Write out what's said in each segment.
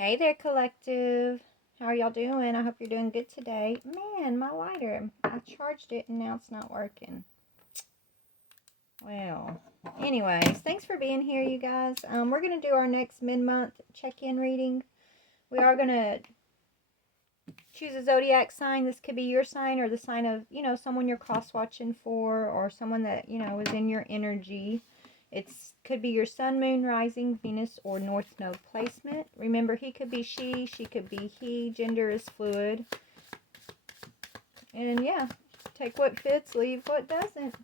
Hey there, collective. How are y'all doing? I hope you're doing good today. Man, my lighter, I charged it and now it's not working. Well, anyways, thanks for being here, you guys. We're going to do our next mid-month check-in reading. We are going to choose a zodiac sign. This could be your sign or the sign of, someone you're cross-watching for or someone that, is in your energy. It could be your sun, moon, rising, Venus, or north node placement. Remember, he could be she could be he. Gender is fluid. And yeah, take what fits, leave what doesn't.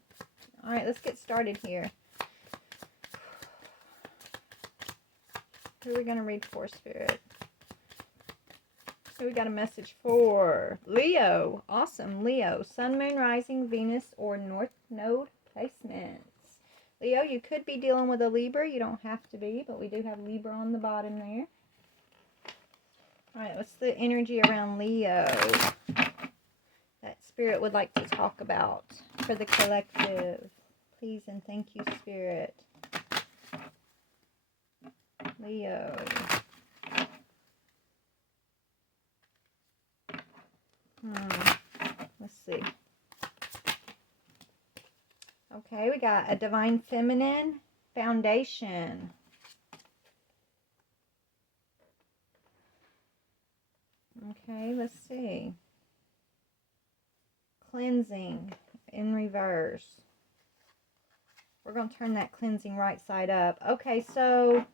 All right, let's get started here. Who are we going to read for, Spirit? Who we got a message for? Leo. Awesome, Leo. Sun, moon, rising, Venus, or north node placement. Leo, you could be dealing with a Libra. You don't have to be, but we do have Libra on the bottom there. All right, what's the energy around Leo that Spirit would like to talk about for the collective? Please and thank you, Spirit. Leo. Let's see. Okay, we got a divine feminine foundation. Okay, let's see. Cleansing in reverse. We're going to turn that cleansing right side up. Okay, so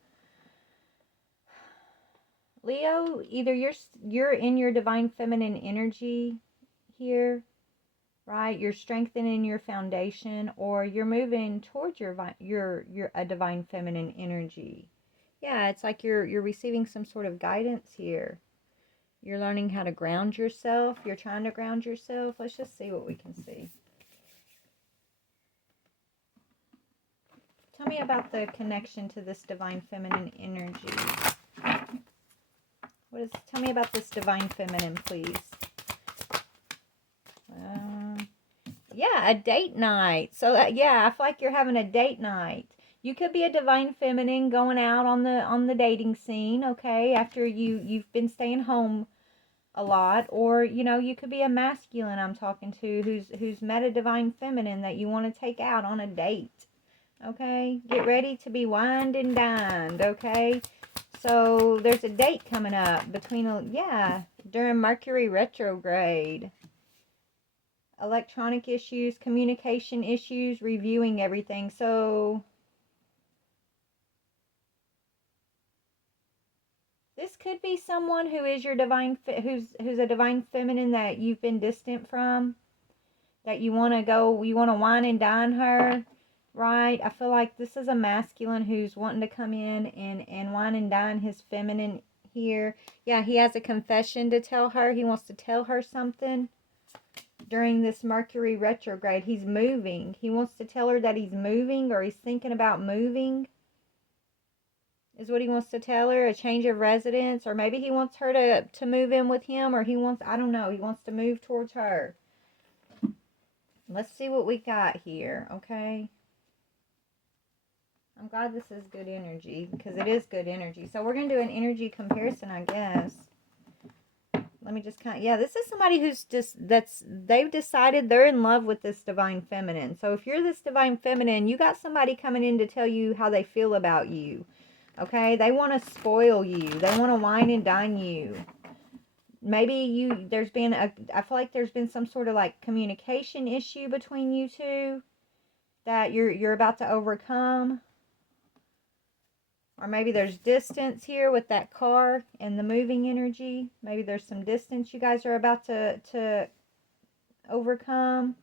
Leo, either you're in your divine feminine energy here, right? You're strengthening your foundation, or you're moving towards your a divine feminine energy. Yeah, it's like you're receiving some sort of guidance here. You're learning how to ground yourself. You're trying to ground yourself. Let's just see what we can see. Tell me about the connection to this divine feminine energy. Tell me about this divine feminine, please. Yeah, a date night. So yeah, I feel like you're having a date night. You could be a divine feminine going out on the dating scene, okay? After you've been staying home a lot, or you could be a masculine I'm talking to who's met a divine feminine that you want to take out on a date. Okay? Get ready to be wined and dined, okay? So there's a date coming up during Mercury retrograde. Electronic issues, communication issues, reviewing everything. So this could be someone who is your who's a divine feminine that you've been distant from, that you want to wine and dine her, right? I feel like this is a masculine who's wanting to come in and wine and dine his feminine here. Yeah, he has a confession to tell her. He wants to tell her something. During this Mercury retrograde, he's moving. He wants to tell her that he's moving, or he's thinking about moving, is what he wants to tell her. A change of residence, or maybe he wants her to move in with him, or I don't know, he wants to move towards her. Let's see what we got here, okay? I'm glad this is good energy, because it is good energy. So we're going to do an energy comparison, I guess. Let me just this is somebody they've decided they're in love with this divine feminine. So if you're this divine feminine, you got somebody coming in to tell you how they feel about you. Okay? They want to spoil you. They want to wine and dine you. Maybe I feel like there's been some sort of like communication issue between you two that you're about to overcome. Or maybe there's distance here with that car and the moving energy. Maybe there's some distance you guys are about to overcome.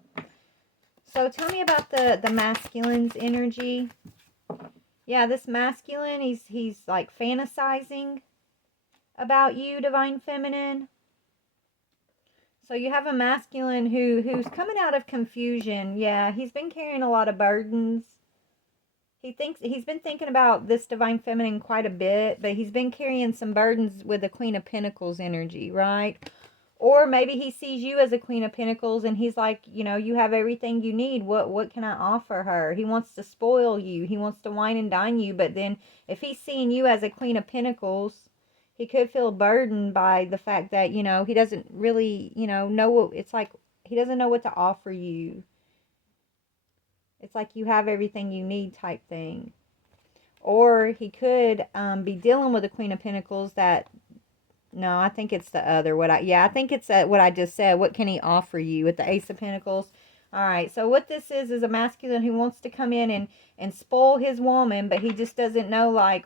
So tell me about the masculine's energy. Yeah, this masculine, he's like fantasizing about you, divine feminine. So you have a masculine who's coming out of confusion. Yeah, he's been carrying a lot of burdens. He's been thinking about this divine feminine quite a bit, but he's been carrying some burdens with the Queen of Pentacles energy, right? Or maybe he sees you as a Queen of Pentacles and he's like, you have everything you need. What can I offer her? He wants to spoil you. He wants to wine and dine you. But then if he's seeing you as a Queen of Pentacles, He could feel burdened by the fact that, you know, he doesn't really, you know what, it's like he doesn't know what to offer you. It's like you have everything you need type thing. Or he could be dealing with the Queen of Pentacles that, no, I think it's the other. I think it's what I just said. What can he offer you with the Ace of Pentacles? All right, so what this is a masculine who wants to come in and spoil his woman, but he just doesn't know, like,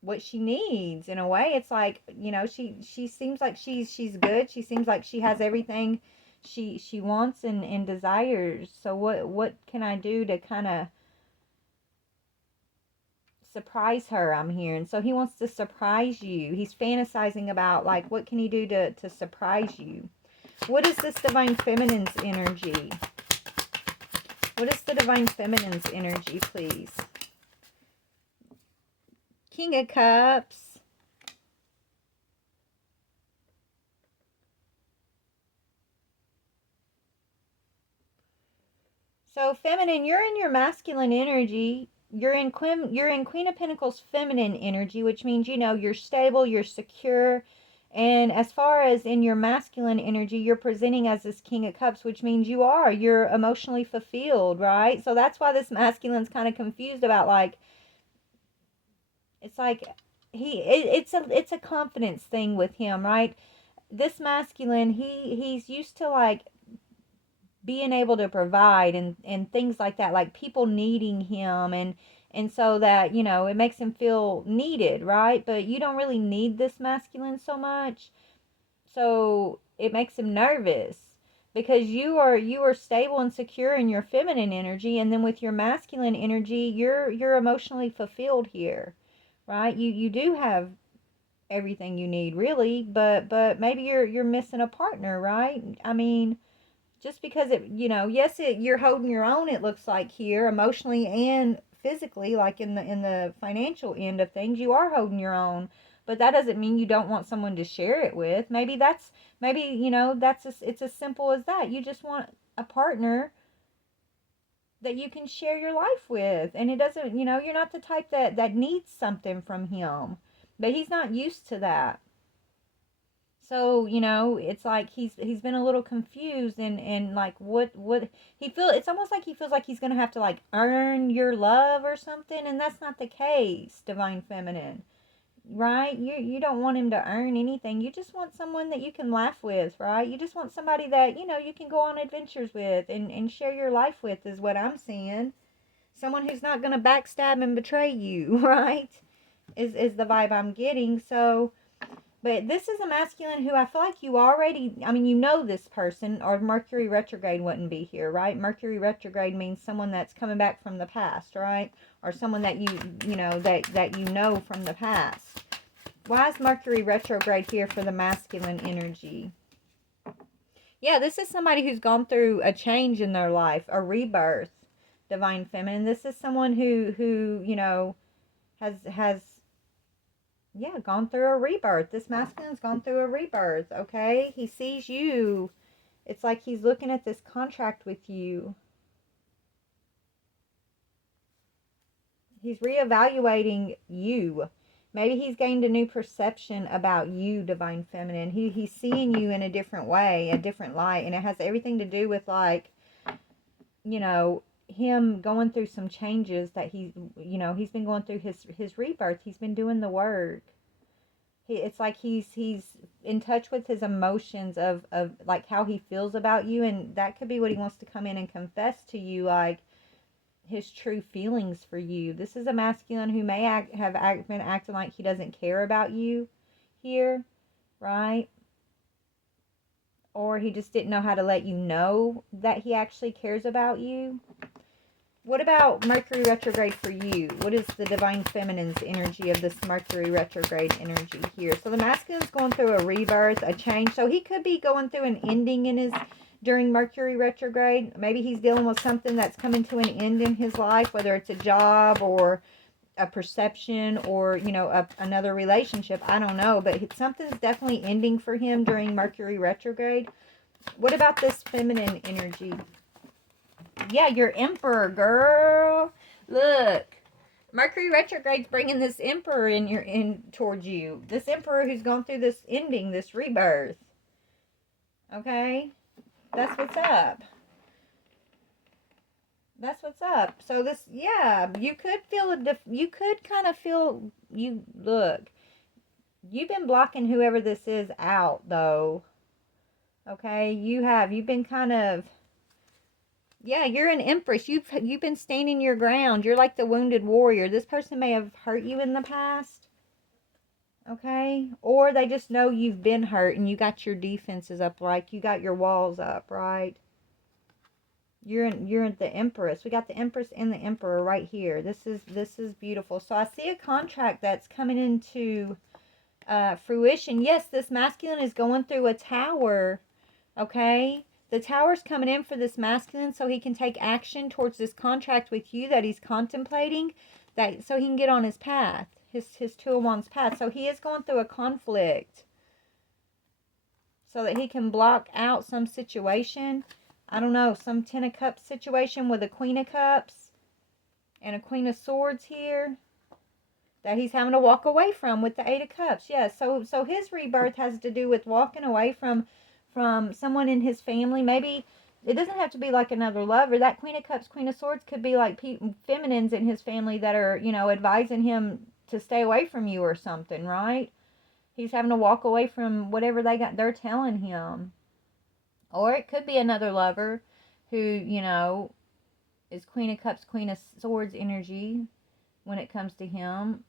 what she needs. In a way, it's like, you know, she seems like she's good. She seems like she has everything she wants and desires. So what can I do to kind of surprise her? I'm hearing. So he wants to surprise you. He's fantasizing about, like, what can he do to surprise you? What is this Divine Feminine's energy? What is the Divine Feminine's energy, please? King of Cups. So feminine, you're in your masculine energy. You're in Queen of Pentacles feminine energy, which means, you know, you're stable, you're secure. And as far as in your masculine energy, you're presenting as this King of Cups, which means you're emotionally fulfilled, right? So that's why this masculine's kind of confused about, like, it's like it's a confidence thing with him, right? This masculine, he's used to, like, being able to provide and things like that, like people needing him, and so that, you know, it makes him feel needed, right? But you don't really need this masculine so much, so it makes him nervous because you are stable and secure in your feminine energy, and then with your masculine energy, you're emotionally fulfilled here, right? You do have everything you need, really, but maybe you're missing a partner, right? I mean, just because it, you know, yes, you're holding your own, it looks like here, emotionally and physically, like in the financial end of things, you are holding your own, but that doesn't mean you don't want someone to share it with. Maybe, you know, it's as simple as that. You just want a partner that you can share your life with, and it doesn't, you know, you're not the type that needs something from him, but he's not used to that. So, you know, it's like he's been a little confused, and like what it's almost like he feels like he's gonna have to, like, earn your love or something, and that's not the case, Divine Feminine, right? You don't want him to earn anything. You just want someone that you can laugh with, right? You just want somebody that, you know, you can go on adventures with and share your life with, is what I'm seeing. Someone who's not gonna backstab and betray you, right? Is the vibe I'm getting. So, but this is a masculine who I feel like you already, I mean, you know this person, or Mercury retrograde wouldn't be here, right? Mercury retrograde means someone that's coming back from the past, right? Or someone that you know, that you know from the past. Why is Mercury retrograde here for the masculine energy? Yeah, this is somebody who's gone through a change in their life, a rebirth, Divine Feminine. This is someone who you know, has yeah, gone through a rebirth. This masculine's gone through a rebirth, okay? He sees you. It's like he's looking at this contract with you. He's reevaluating you. Maybe he's gained a new perception about you, Divine Feminine. He's seeing you in a different way, a different light, and it has everything to do with, like, you know, him going through some changes that he's been going through his rebirth. He's been doing the work. It's like he's in touch with his emotions of like how he feels about you, and that could be what he wants to come in and confess to you, like his true feelings for you. This is a masculine who may been acting like he doesn't care about you here, right? Or he just didn't know how to let you know that he actually cares about you. What about Mercury retrograde for you? What is the Divine Feminine's energy of this Mercury retrograde energy here? So the masculine's going through a rebirth, a change. So he could be going through an ending during Mercury retrograde. Maybe he's dealing with something that's coming to an end in his life, whether it's a job or a perception or, you know, another relationship. I don't know, but something's definitely ending for him during Mercury retrograde. What about this feminine energy? Yeah, your Emperor, girl. Look. Mercury retrograde's bringing this emperor in towards you. This emperor who's gone through this ending, this rebirth. Okay? That's what's up. That's what's up. So this, yeah, you could feel you could kind of feel, look, you've been blocking whoever this is out, though. Okay? You've been kind of, yeah, you're an empress. You've been standing your ground. You're like the wounded warrior. This person may have hurt you in the past. Okay? Or they just know you've been hurt and you got your defenses up, like you got your walls up, right? You're the Empress. We got the Empress and the Emperor right here. This is beautiful. So I see a contract that's coming into fruition. Yes, this masculine is going through a tower. Okay? The tower's coming in for this masculine so he can take action towards this contract with you that he's contemplating, that so he can get on his path, his Two of Wands path. So he is going through a conflict so that he can block out some situation. I don't know, some Ten of Cups situation with a Queen of Cups and a Queen of Swords here that he's having to walk away from with the Eight of Cups. Yeah, so his rebirth has to do with walking away from someone in his family. Maybe it doesn't have to be like another lover. That Queen of Cups, Queen of Swords could be like feminines in his family that are, advising him to stay away from you or something, right? He's having to walk away from whatever they're telling him. Or it could be another lover who, is Queen of Cups, Queen of Swords energy when it comes to him.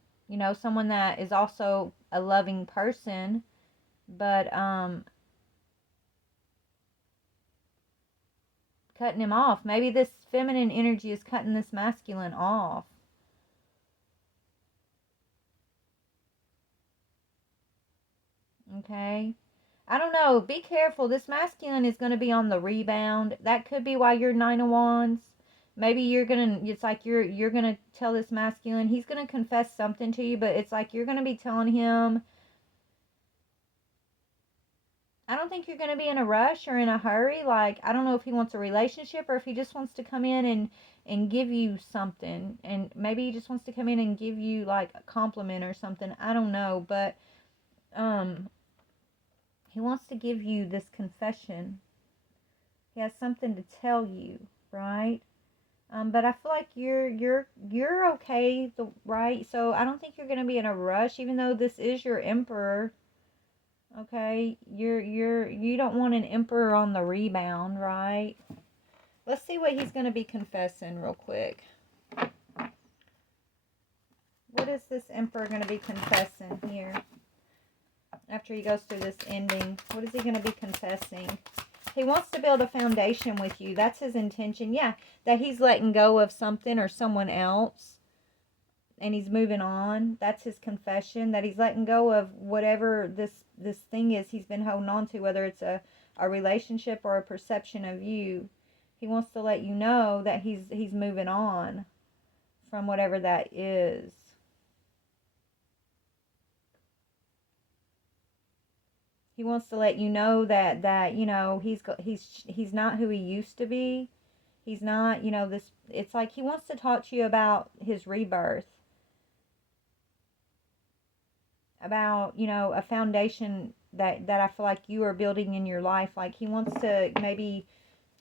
Someone that is also a loving person, but cutting him off. Maybe this feminine energy is cutting this masculine off. Okay? I don't know. Be careful. This masculine is going to be on the rebound. That could be why you're Nine of Wands. Maybe it's like you're going to tell this masculine, he's going to confess something to you, but it's like you're going to be telling him, I don't think you're going to be in a rush or in a hurry. Like, I don't know if he wants a relationship or if he just wants to come in and give you something. And maybe he just wants to come in and give you like a compliment or something. I don't know, but he wants to give you this confession. He has something to tell you, right? But I feel like you're okay, right? So I don't think you're gonna be in a rush, even though this is your emperor. Okay, you don't want an emperor on the rebound, right? Let's see what he's gonna be confessing real quick. What is this emperor gonna be confessing here? After he goes through this ending, what is he going to be confessing? He wants to build a foundation with you. That's his intention. Yeah, that he's letting go of something or someone else and he's moving on. That's his confession, that he's letting go of whatever this thing is he's been holding on to, whether it's a relationship or a perception of you. He wants to let you know that he's moving on from whatever that is. He wants to let you know that he's not who he used to be. He's not, this. It's like he wants to talk to you about his rebirth, about a foundation that I feel like you are building in your life. Like he wants to maybe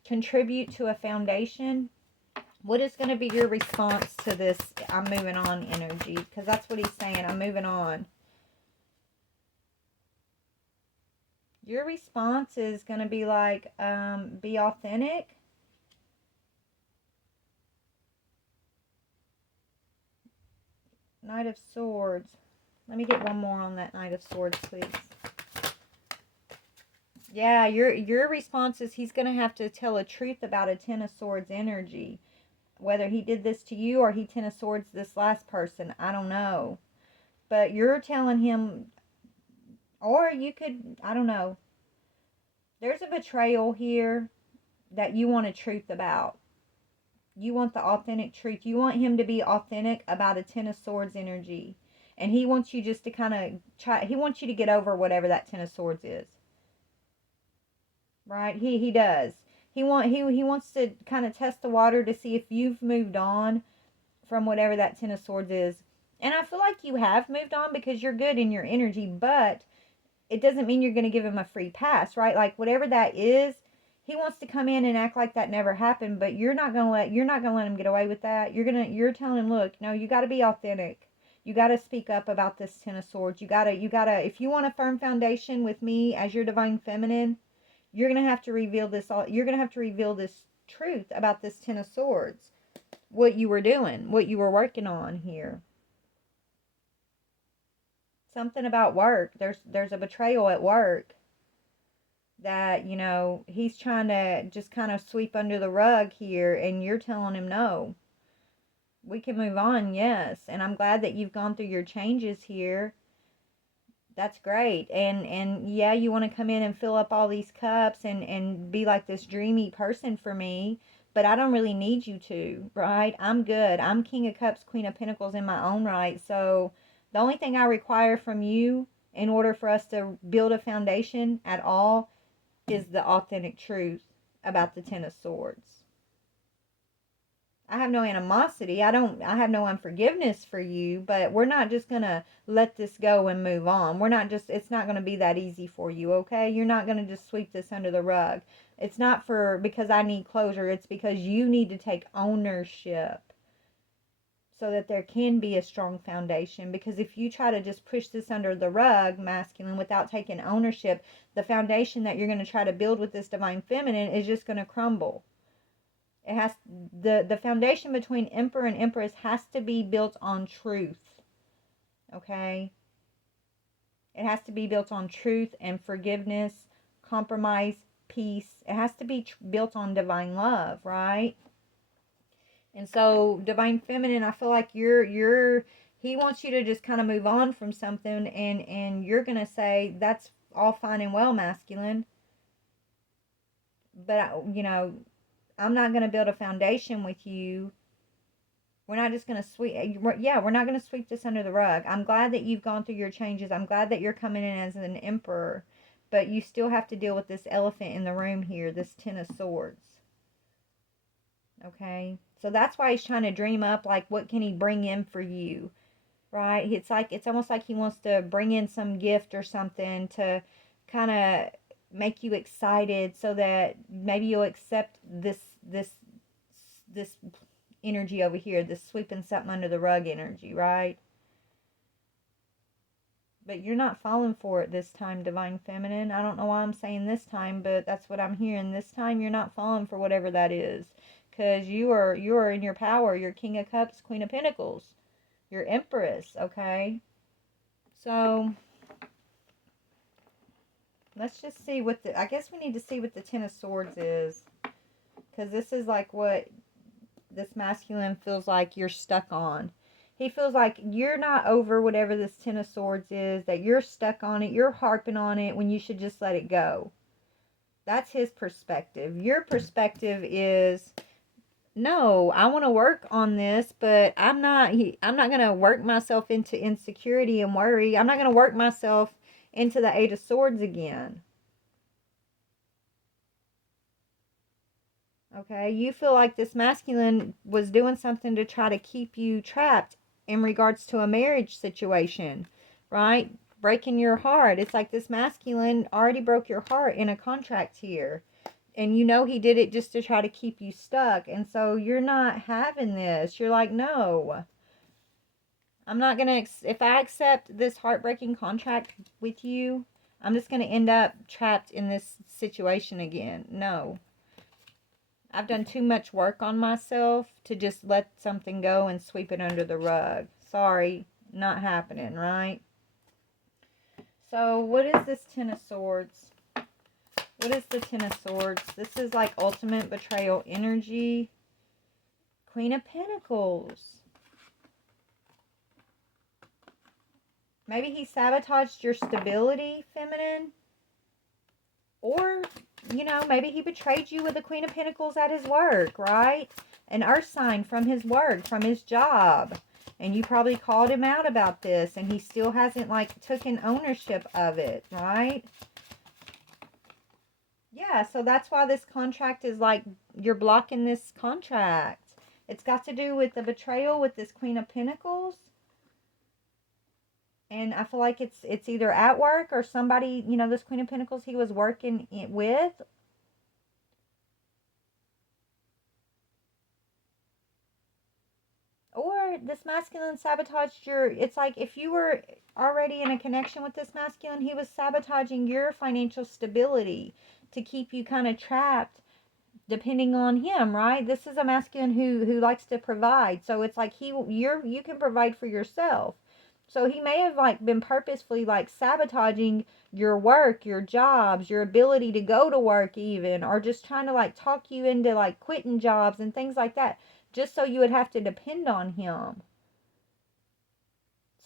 contribute to a foundation. What is going to be your response to this I'm moving on energy? Because that's what he's saying. I'm moving on. Your response is going to be like, be authentic. Knight of Swords. Let me get one more on that Knight of Swords, please. Yeah, your response is he's going to have to tell a truth about a Ten of Swords energy. Whether he did this to you or he Ten of Swords this last person, I don't know. But you're telling him, or you could, I don't know. There's a betrayal here that you want a truth about. You want the authentic truth. You want him to be authentic about a Ten of Swords energy. And he wants you just to kind of he wants you to get over whatever that Ten of Swords is. Right? He does. He wants to kind of test the water to see if you've moved on from whatever that Ten of Swords is. And I feel like you have moved on because you're good in your energy, but it doesn't mean you're going to give him a free pass, right? Like whatever that is, he wants to come in and act like that never happened, but you're not going to let him get away with that. You're telling him, look, no, you got to be authentic. You got to speak up about this Ten of Swords. You got to, if you want a firm foundation with me as your divine feminine, you're going to have to reveal this you're going to have to reveal this truth about this Ten of Swords. What you were doing, what you were working on here. Something about work. There's a betrayal at work that, you know, he's trying to just kind of sweep under the rug here, and you're telling him no. We can move on, yes. And I'm glad that you've gone through your changes here. That's great. And yeah, you want to come in and fill up all these cups and be like this dreamy person for me, but I don't really need you to, right? I'm good. I'm King of Cups, Queen of Pentacles in my own right. So the only thing I require from you in order for us to build a foundation at all is the authentic truth about the Ten of Swords. I have no animosity. I have no unforgiveness for you, but we're not just going to let this go and move on. It's not going to be that easy for you, okay? You're not going to just sweep this under the rug. It's not because I need closure. It's because you need to take ownership so that there can be a strong foundation. Because if you try to just push this under the rug, masculine, without taking ownership, the foundation that you're going to try to build with this divine feminine is just going to crumble. It has the foundation between Emperor and Empress has to be built on truth. Okay? It has to be built on truth and forgiveness, compromise, peace. It has to be built on divine love, right? And so divine feminine, I feel like he wants you to just kind of move on from something, and you're going to say that's all fine and well, masculine. But you know, I'm not going to build a foundation with you. We're not just going to we're not going to sweep this under the rug. I'm glad that you've gone through your changes. I'm glad that you're coming in as an emperor. But you still have to deal with this elephant in the room here, this Ten of Swords. Okay? So that's why he's trying to dream up, like, what can he bring in for you? Right? It's almost like he wants to bring in some gift or something to kind of make you excited so that maybe you'll accept this energy over here, this sweeping something under the rug energy, right? But you're not falling for it this time, divine feminine. I don't know why I'm saying this time, but that's what I'm hearing. This time you're not falling for whatever that is, because you are in your power. You're King of Cups, Queen of Pentacles. You're Empress, okay? So let's just see I guess we need to see what the Ten of Swords is. Because this is like what this masculine feels like you're stuck on. He feels like you're not over whatever this Ten of Swords is, that you're stuck on it, you're harping on it when you should just let it go. That's his perspective. Your perspective is, no, I want to work on this, but I'm not going to work myself into insecurity and worry. I'm not going to work myself into the Eight of Swords again. Okay, you feel like this masculine was doing something to try to keep you trapped in regards to a marriage situation, right? Breaking your heart. It's like this masculine already broke your heart in a contract here. And you know he did it just to try to keep you stuck. And so you're not having this. You're like, no. I'm not going to, if I accept this heartbreaking contract with you, I'm just going to end up trapped in this situation again. No. I've done too much work on myself to just let something go and sweep it under the rug. Sorry, not happening, right? So, what is this Ten of Swords? What is the Ten of Swords? This is like ultimate betrayal energy. Queen of Pentacles. Maybe he sabotaged your stability, feminine. Or, you know, maybe he betrayed you with the Queen of Pentacles at his work, right? An earth sign from his work, from his job. And you probably called him out about this, and he still hasn't, like, taken ownership of it, right? Yeah, so that's why this contract is, like, you're blocking this contract. It's got to do with the betrayal with this Queen of Pentacles. And I feel like it's either at work or somebody, you know, this Queen of Pentacles he was working with. Or this masculine sabotaged your, it's like if you were already in a connection with this masculine, he was sabotaging your financial stability to keep you kind of trapped depending on him, right? This is a masculine who likes to provide. So it's like you can provide for yourself. So he may have like been purposefully like sabotaging your work, your jobs, your ability to go to work even, or just trying to like talk you into like quitting jobs and things like that, just so you would have to depend on him.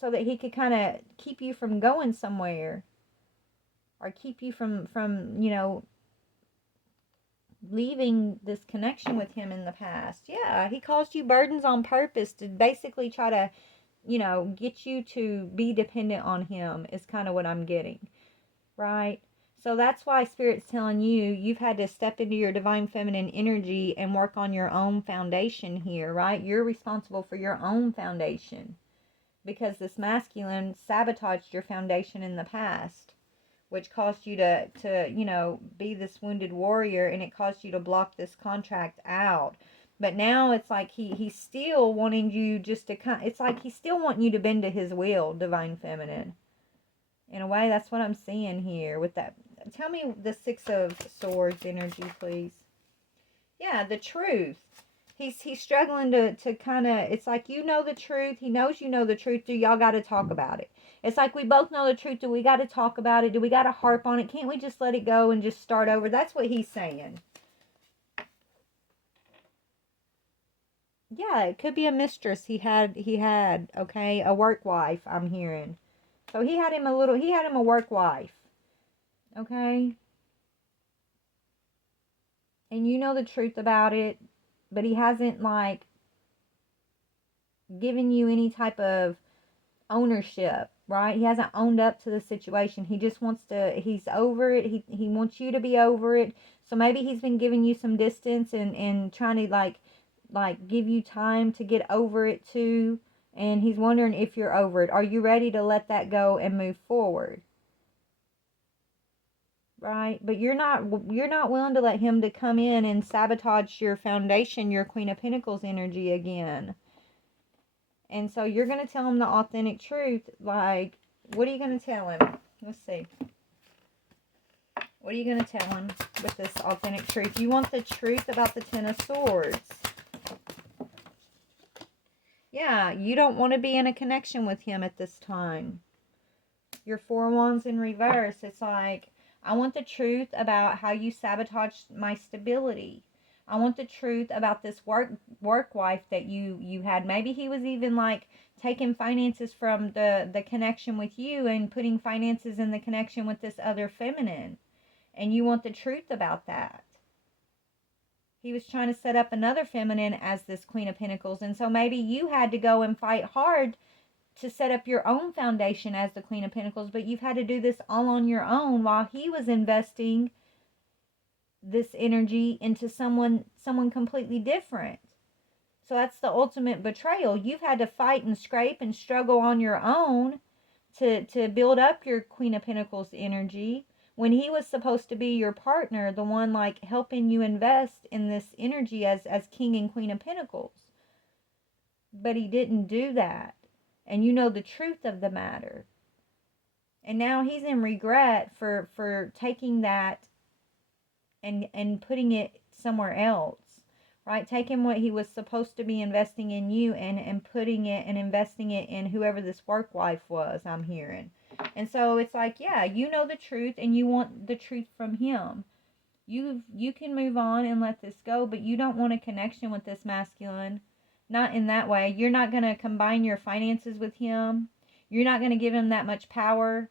So that he could kind of keep you from going somewhere, or keep you from, you know, leaving this connection with him in the past. Yeah, he caused you burdens on purpose to basically try to, you know, get you to be dependent on him is kind of what I'm getting, right? So that's why Spirit's telling you you've had to step into your divine feminine energy and work on your own foundation here, right? You're responsible for your own foundation because this masculine sabotaged your foundation in the past, which caused you to, you know, be this wounded warrior, and it caused you to block this contract out. But now it's like he's still wanting you just to it's like he's still wanting you to bend to his will, divine feminine. In a way, that's what I'm seeing here with that. Tell me the Six of Swords energy, please. Yeah, the truth. He's struggling to kind of, it's like you know the truth. He knows you know the truth. Do y'all got to talk about it? It's like we both know the truth. Do we got to talk about it? Do we got to harp on it? Can't we just let it go and just start over? That's what he's saying. Yeah, it could be a mistress he had, okay, a work wife, I'm hearing. So he had him a work wife. Okay? And you know the truth about it, but he hasn't like given you any type of ownership, right? He hasn't owned up to the situation. He just wants to, he's over it. He wants you to be over it. So maybe he's been giving you some distance and trying to like give you time to get over it too. And he's wondering if you're over it. Are you ready to let that go and move forward? Right? But you're not willing to let him to come in and sabotage your foundation, your Queen of Pentacles energy again. And so you're going to tell him the authentic truth. Like, what are you going to tell him? Let's see. What are you going to tell him with this authentic truth? You want the truth about the Ten of Swords. Yeah, you don't want to be in a connection with him at this time. Your Four of Wands in reverse. It's like, I want the truth about how you sabotaged my stability. I want the truth about this work wife that you had. Maybe he was even like taking finances from the connection with you and putting finances in the connection with this other feminine. And you want the truth about that. He was trying to set up another feminine as this Queen of Pentacles. And so maybe you had to go and fight hard to set up your own foundation as the Queen of Pentacles. But you've had to do this all on your own while he was investing this energy into someone completely different. So that's the ultimate betrayal. You've had to fight and scrape and struggle on your own to build up your Queen of Pentacles energy when he was supposed to be your partner, the one like helping you invest in this energy as King and Queen of Pentacles. But he didn't do that. And you know the truth of the matter. And now he's in regret for taking that and putting it somewhere else, right? Taking what he was supposed to be investing in you and putting it and investing it in whoever this work wife was, I'm hearing. And so it's like, yeah, you know the truth and you want the truth from him. You can move on and let this go, but you don't want a connection with this masculine. Not in that way. You're not going to combine your finances with him. You're not going to give him that much power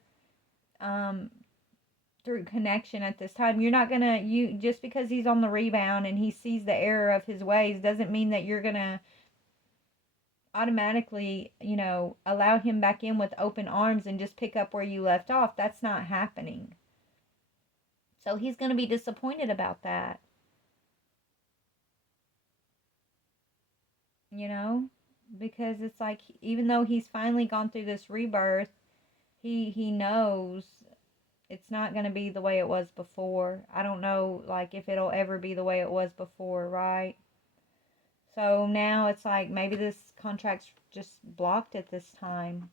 through connection at this time. You're not going to, just because he's on the rebound and he sees the error of his ways doesn't mean that you're going to automatically, you know, allow him back in with open arms and just pick up where you left off. That's not happening. So he's going to be disappointed about that. you know, because it's like, even though he's finally gone through this rebirth, he knows it's not going to be the way it was before. I don't know, like, if it'll ever be the way it was before, right? So now it's like, maybe this contract's just blocked at this time.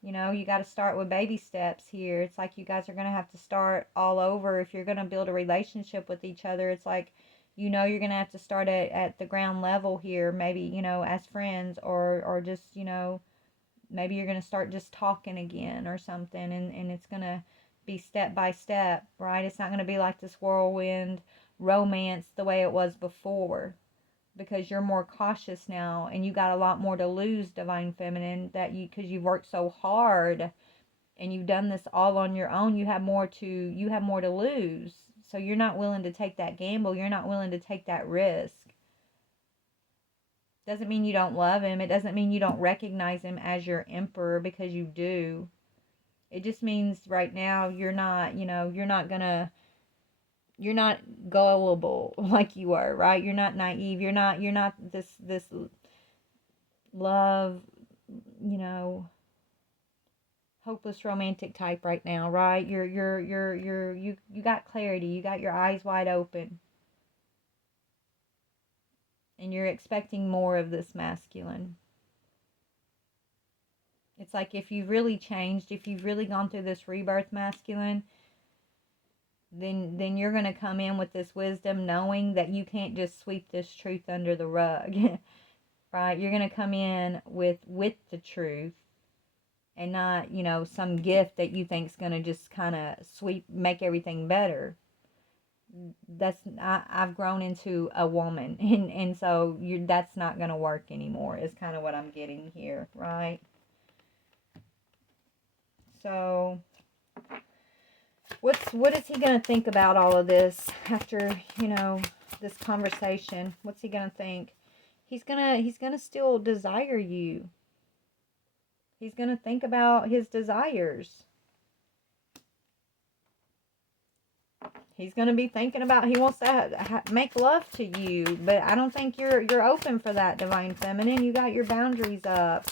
You know, you got to start with baby steps here. It's like you guys are going to have to start all over if you're going to build a relationship with each other. It's like, you know, you're going to have to start at the ground level here, maybe, you know, as friends, or just, you know, maybe you're going to start just talking again or something, and it's going to be step by step, right? It's not going to be like this whirlwind romance the way it was before, because you're more cautious now, and you got a lot more to lose, Divine Feminine, because you've worked so hard and you've done this all on your own. You have more to lose. So you're not willing to take that gamble. You're not willing to take that risk. Doesn't mean you don't love him. It doesn't mean you don't recognize him as your emperor, because you do. It just means right now you're not, you know, you're not gullible like you were, right? You're not naive. You're not this love, you know, hopeless romantic type right now, right? You got clarity. You got your eyes wide open. And you're expecting more of this masculine. It's like, if you've really changed, if you've really gone through this rebirth, masculine, then you're going to come in with this wisdom, knowing that you can't just sweep this truth under the rug. Right? You're going to come in with the truth, and not, you know, some gift that you think's going to just kind of make everything better. I've grown into a woman, and so that's not going to work anymore, is kind of what I'm getting here, right? So what is he going to think about all of this after, you know, this conversation? What's he going to think? He's going to still desire you. He's going to think about his desires. He's going to be thinking about, he wants to make love to you, but I don't think you're open for that, Divine Feminine. You got your boundaries up.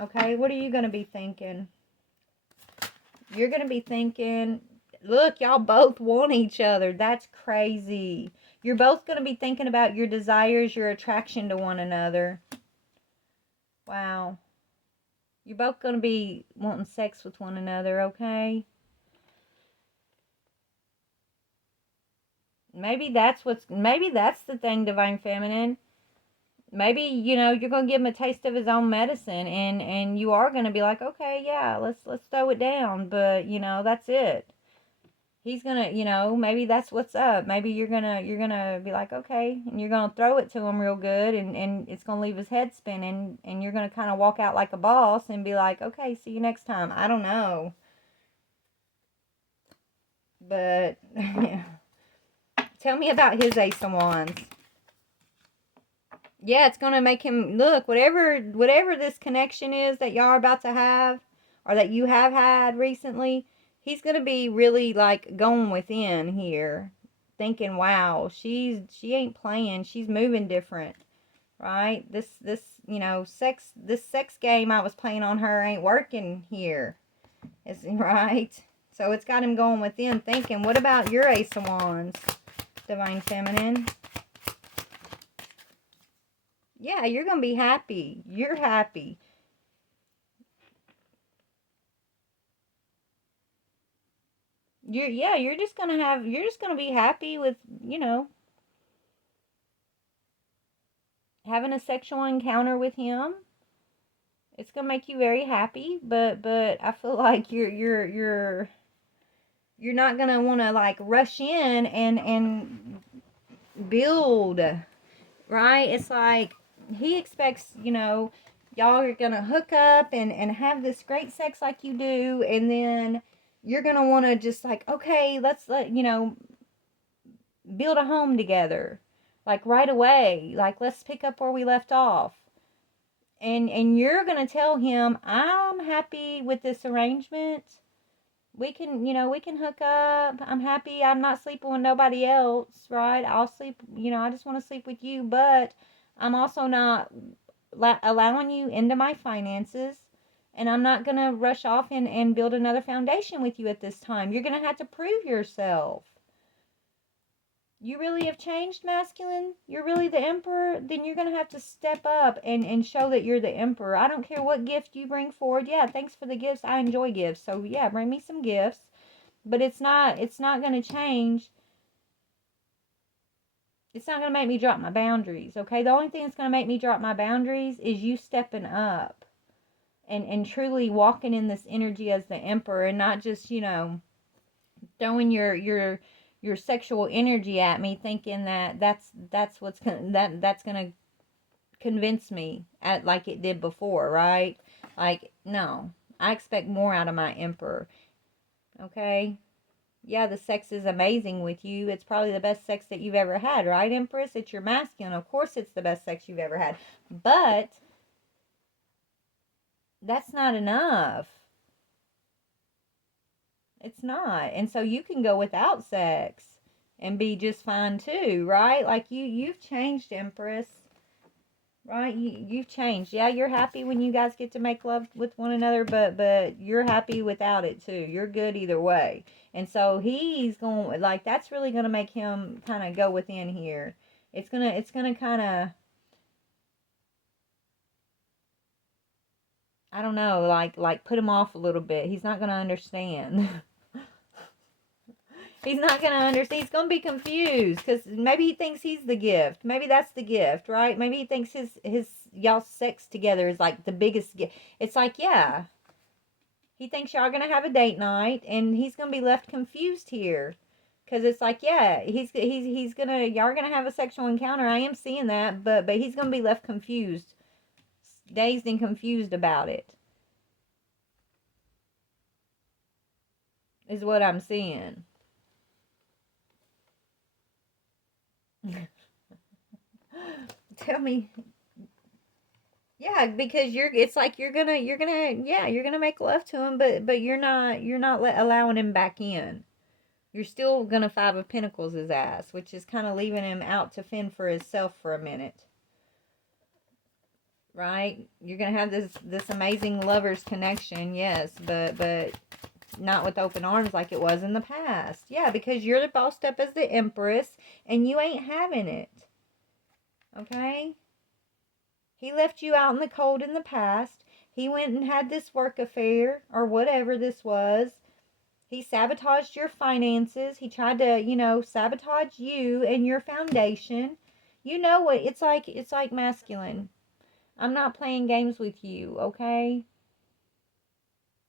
Okay, what are you going to be thinking? You're going to be thinking, look, y'all both want each other. That's crazy. You're both going to be thinking about your desires, your attraction to one another. Wow. You're both going to be wanting sex with one another, okay? Maybe that's the thing, Divine Feminine. Maybe, you know, you're going to give him a taste of his own medicine, and you are going to be like, okay, yeah, let's throw it down, but, you know, that's it. He's going to, you know, maybe that's what's up. Maybe you're going to be like, okay, and you're going to throw it to him real good, and it's going to leave his head spinning, and you're going to kind of walk out like a boss and be like, okay, see you next time. I don't know. But tell me about his Ace of Wands. Yeah, it's going to make him, look, whatever this connection is that y'all are about to have, or that you have had recently, he's going to be really, like, going within here, thinking, wow, she ain't playing, she's moving different, right? This, you know, this sex game I was playing on her ain't working here, is right? So it's got him going within, thinking, what about your Ace of Wands, Divine Feminine? Yeah, you're going to be happy. You're happy. You're just going to be happy with, you know, having a sexual encounter with him. It's going to make you very happy, but I feel like you're not going to want to, like, rush in and build, right? It's like he expects, you know, y'all are going to hook up and have this great sex like you do, and then you're going to want to just, like, okay, you know, build a home together, like, right away, like, let's pick up where we left off. And you're going to tell him, I'm happy with this arrangement. We can, you know, we can hook up. I'm happy. I'm not sleeping with nobody else, right? I'll sleep, you know, I just want to sleep with you, but I'm also not allowing you into my finances. And I'm not going to rush off and build another foundation with you at this time. You're going to have to prove yourself. You really have changed, masculine? You're really the emperor? Then you're going to have to step up and show that you're the emperor. I don't care what gift you bring forward. Yeah, thanks for the gifts. I enjoy gifts. So, yeah, bring me some gifts. But it's not going to change. It's not going to make me drop my boundaries, okay? The only thing that's going to make me drop my boundaries is you stepping up and truly walking in this energy as the emperor, and not just, throwing your sexual energy at me, thinking that that's what's that's gonna convince me at like it did before, right? Like, no, I expect more out of my emperor. Okay, yeah, the sex is amazing with you. It's probably the best sex that you've ever had, right, Empress? It's your masculine. Of course, it's the best sex you've ever had, but that's not enough. It's not. And so you can go without sex and be just fine too, right? Like you've changed, Empress. Right? You've changed. Yeah, you're happy when you guys get to make love with one another, but you're happy without it too. You're good either way. And so he's going, like, that's really going to make him kind of go within here. It's going to kind of, I don't know, like put him off a little bit. He's not going to understand. He's not going to understand. He's going to be confused because maybe he thinks he's the gift. Maybe that's the gift, right? Maybe he thinks his y'all sex together is like the biggest gift. It's like, yeah, he thinks y'all are going to have a date night, and he's going to be left confused here. Because it's like, yeah, he's going to, y'all are going to have a sexual encounter. I am seeing that, but he's going to be left confused, dazed and confused about it, is what I'm seeing. Tell me. Yeah, because it's like you're gonna make love to him, but you're not allowing him back in. You're still gonna Five of Pentacles his ass, which is kind of leaving him out to fend for himself for a minute. Right? You're gonna have this amazing lovers connection, yes, but not with open arms like it was in the past. Yeah, because you're the bossed up as the Empress, and you ain't having it. Okay? He left you out in the cold in the past. He went and had this work affair or whatever this was. He sabotaged your finances. He tried to, sabotage you and your foundation. You know what? It's like masculine. I'm not playing games with you, okay?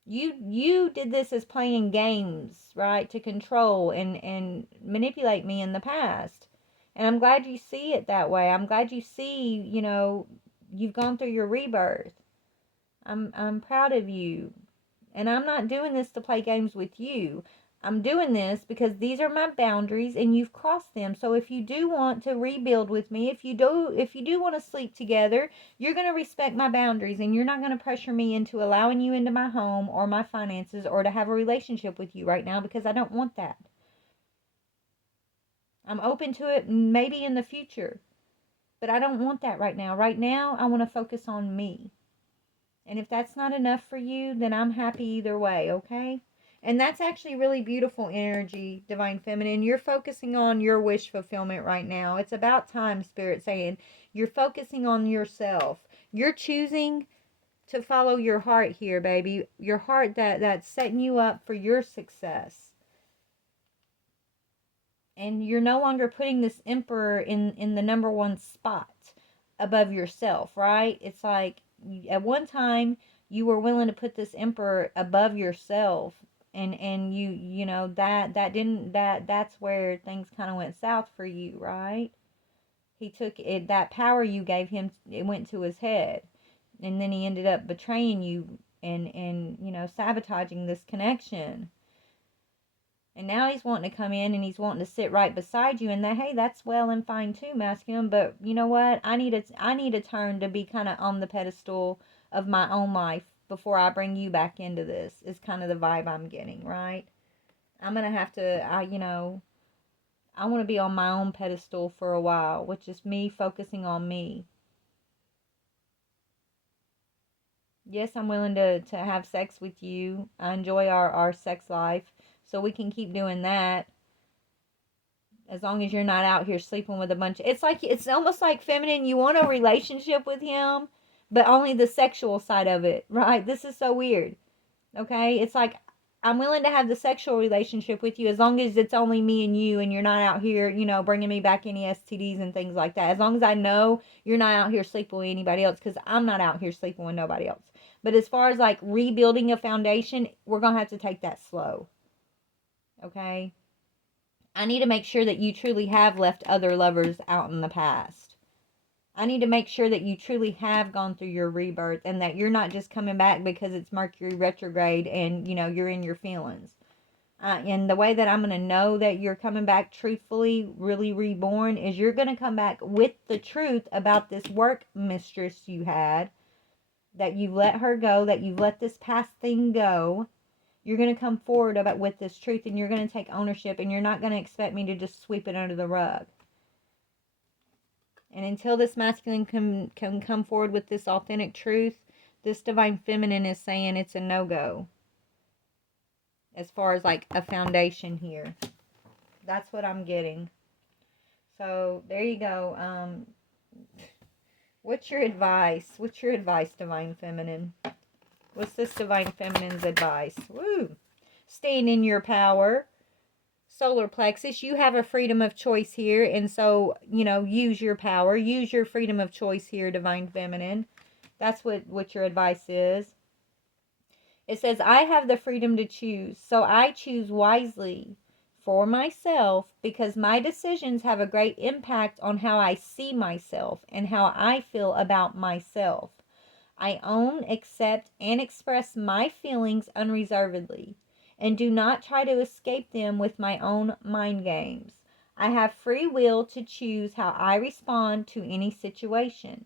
You did this as playing games, right? To control and manipulate me in the past. And I'm glad you see it that way. I'm glad you see, you've gone through your rebirth. I'm proud of you. And I'm not doing this to play games with you. I'm doing this because these are my boundaries and you've crossed them. So if you do want to rebuild with me, if you do want to sleep together, you're going to respect my boundaries, and you're not going to pressure me into allowing you into my home or my finances or to have a relationship with you right now, because I don't want that. I'm open to it maybe in the future, but I don't want that right now. Right now, I want to focus on me. And if that's not enough for you, then I'm happy either way, okay? And that's actually really beautiful energy, Divine Feminine. You're focusing on your wish fulfillment right now. It's about time, Spirit saying. You're focusing on yourself. You're choosing to follow your heart here, baby. Your heart that's setting you up for your success. And you're no longer putting this emperor in the number one spot above yourself, right? It's like at one time you were willing to put this emperor above yourself, and that's where things kind of went south for you, right? He took it, that power you gave him, it went to his head, and then he ended up betraying you and sabotaging this connection. And now he's wanting to come in and he's wanting to sit right beside you, and hey, that's well and fine too, masculine. But you know what? I need a turn to be kind of on the pedestal of my own life before I bring you back into this. Is kind of the vibe I'm getting, right? I'm gonna have to, I want to be on my own pedestal for a while, which is me focusing on me. Yes, I'm willing to have sex with you. I enjoy our sex life. So we can keep doing that. As long as you're not out here sleeping with a bunch of, it's almost like feminine, you want a relationship with him, but only the sexual side of it, right? This is so weird. Okay? It's like I'm willing to have the sexual relationship with you as long as it's only me and you and you're not out here, bringing me back any STDs and things like that. As long as I know you're not out here sleeping with anybody else, cuz I'm not out here sleeping with nobody else. But as far as like rebuilding a foundation, we're going to have to take that slow. Okay? I need to make sure that you truly have left other lovers out in the past. I need to make sure that you truly have gone through your rebirth and that you're not just coming back because it's Mercury retrograde and, you're in your feelings. And the way that I'm going to know that you're coming back truthfully, really reborn, is you're going to come back with the truth about this work mistress you had, that you've let her go, that you've let this past thing go. You're going to come forward about with this truth and you're going to take ownership and you're not going to expect me to just sweep it under the rug. And until this masculine can come forward with this authentic truth, this divine feminine is saying it's a no-go. As far as like a foundation here. That's what I'm getting. So there you go. What's your advice? What's your advice, divine feminine? What's this divine feminine's advice? Woo! Staying in your power. Solar plexus, you have a freedom of choice here, and so use your power, use your freedom of choice here, divine feminine. That's what your advice is. It says, I have the freedom to choose, so I choose wisely for myself because my decisions have a great impact on how I see myself and how I feel about myself. I own, accept, and express my feelings unreservedly and do not try to escape them with my own mind games. I have free will to choose how I respond to any situation.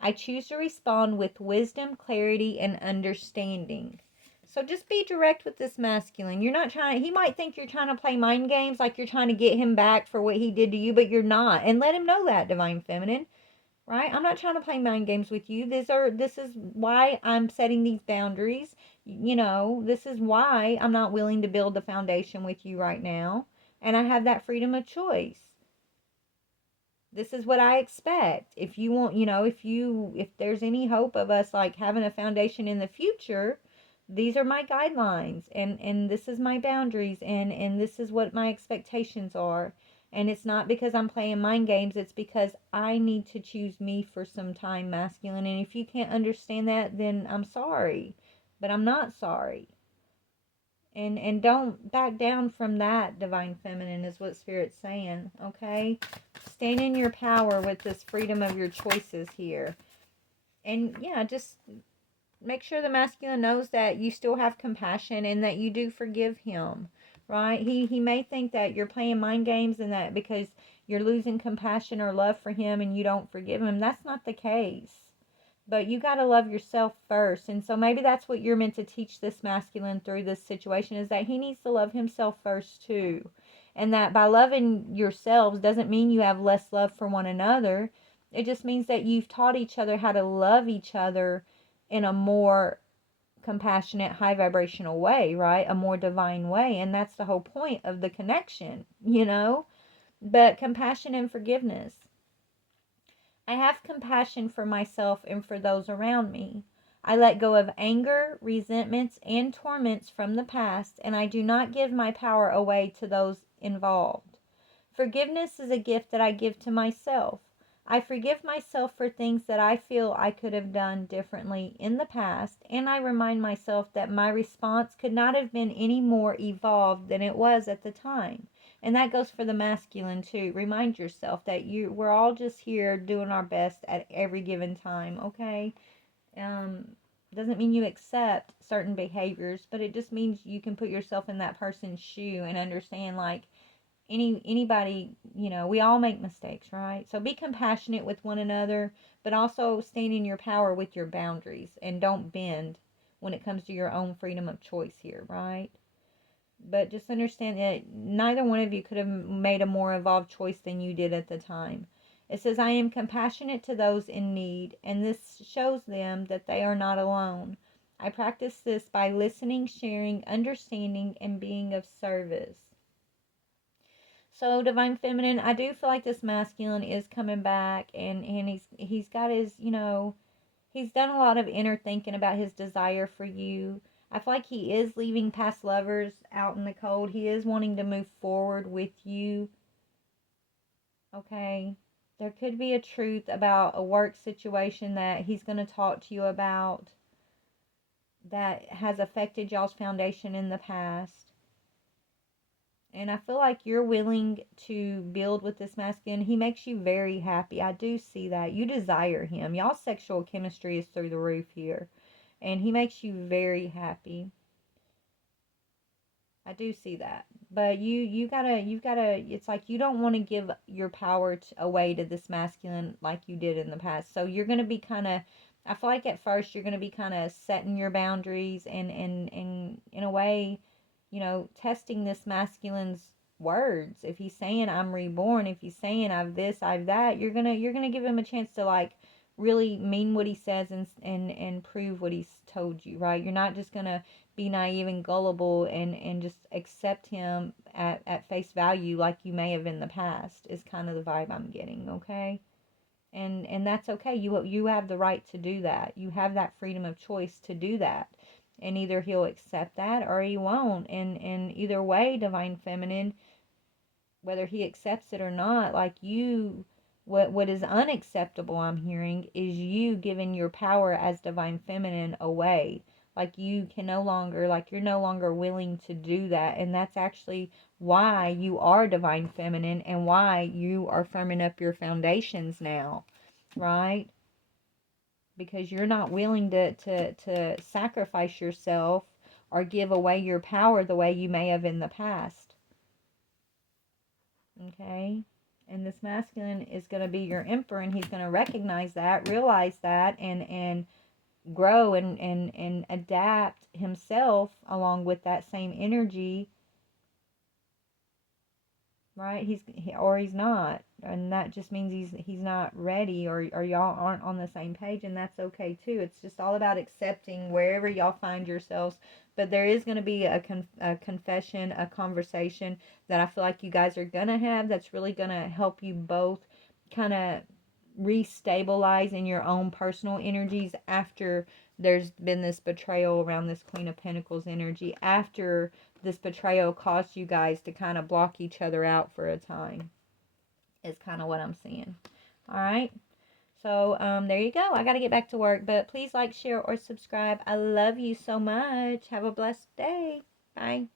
I choose to respond with wisdom, clarity, and understanding. So just be direct with this masculine. You're not trying, he might think you're trying to play mind games, like you're trying to get him back for what he did to you, but you're not. And let him know that, divine feminine. Right? I'm not trying to play mind games with you. This is why I'm setting these boundaries. This is why I'm not willing to build the foundation with you right now. And I have that freedom of choice. This is what I expect. If you want, if there's any hope of us like having a foundation in the future, these are my guidelines and this is my boundaries and this is what my expectations are. And it's not because I'm playing mind games, it's because I need to choose me for some time, masculine. And if you can't understand that, then I'm sorry. But I'm not sorry. And don't back down from that, divine feminine, is what Spirit's saying, okay? Stand in your power with this freedom of your choices here. And yeah, just make sure the masculine knows that you still have compassion and that you do forgive him, right? He may think that you're playing mind games and that because you're losing compassion or love for him and you don't forgive him. That's not the case. But you got to love yourself first. And so maybe that's what you're meant to teach this masculine through this situation, is that he needs to love himself first too. And that by loving yourselves doesn't mean you have less love for one another. It just means that you've taught each other how to love each other in a more compassionate, high vibrational way, right? A more divine way. And that's the whole point of the connection, But compassion and forgiveness. I have compassion for myself and for those around me. I let go of anger, resentments, and torments from the past, and I do not give my power away to those involved. Forgiveness is a gift that I give to myself. I forgive myself for things that I feel I could have done differently in the past, and I remind myself that my response could not have been any more evolved than it was at the time. And that goes for the masculine too. Remind yourself that we're all just here doing our best at every given time, okay? Doesn't mean you accept certain behaviors, but it just means you can put yourself in that person's shoe and understand, like, anybody, we all make mistakes, right? So be compassionate with one another, but also stand in your power with your boundaries and don't bend when it comes to your own freedom of choice here, right? But just understand that neither one of you could have made a more evolved choice than you did at the time. It says, I am compassionate to those in need, and this shows them that they are not alone. I practice this by listening, sharing, understanding, and being of service. So, Divine Feminine, I do feel like this masculine is coming back, and he's got his, he's done a lot of inner thinking about his desire for you. I feel like he is leaving past lovers out in the cold. He is wanting to move forward with you. Okay. There could be a truth about a work situation that he's going to talk to you about that has affected y'all's foundation in the past. And I feel like you're willing to build with this masculine. He makes you very happy. I do see that. You desire him. Y'all's sexual chemistry is through the roof here. And he makes you very happy. I do see that. But you've gotta, it's like you don't want to give your power away to this masculine like you did in the past. So you're going to be kind of, I feel like at first you're going to be kind of setting your boundaries and in a way, testing this masculine's words. If he's saying I'm reborn, if he's saying I've this, I've that, you're gonna give him a chance to like really mean what he says and prove what he's told you, right? You're not just gonna be naive and gullible and just accept him at face value like you may have in the past, is kind of the vibe I'm getting, okay? And that's okay. You have the right to do that. You have that freedom of choice to do that. And either he'll accept that or he won't. And either way, Divine Feminine, whether he accepts it or not, like what is unacceptable, I'm hearing, is you giving your power as Divine Feminine away. Like you can no longer, like you're no longer willing to do that. And that's actually why you are Divine Feminine and why you are firming up your foundations now, right? Because you're not willing to sacrifice yourself or give away your power the way you may have in the past. Okay? And this masculine is going to be your emperor, and he's going to recognize that, realize that, and grow and adapt himself along with that same energy, right? Or he's not, and that just means he's not ready, or y'all aren't on the same page, and that's okay too. It's just all about accepting wherever y'all find yourselves. But there is going to be a confession, a conversation that I feel like you guys are going to have that's really going to help you both kind of restabilize in your own personal energies after there's been this betrayal around this Queen of Pentacles energy, after this betrayal caused you guys to kind of block each other out for a time, is kind of what I'm seeing. All right. So there you go. I got to get back to work, but please like, share, or subscribe. I love you so much. Have a blessed day. Bye.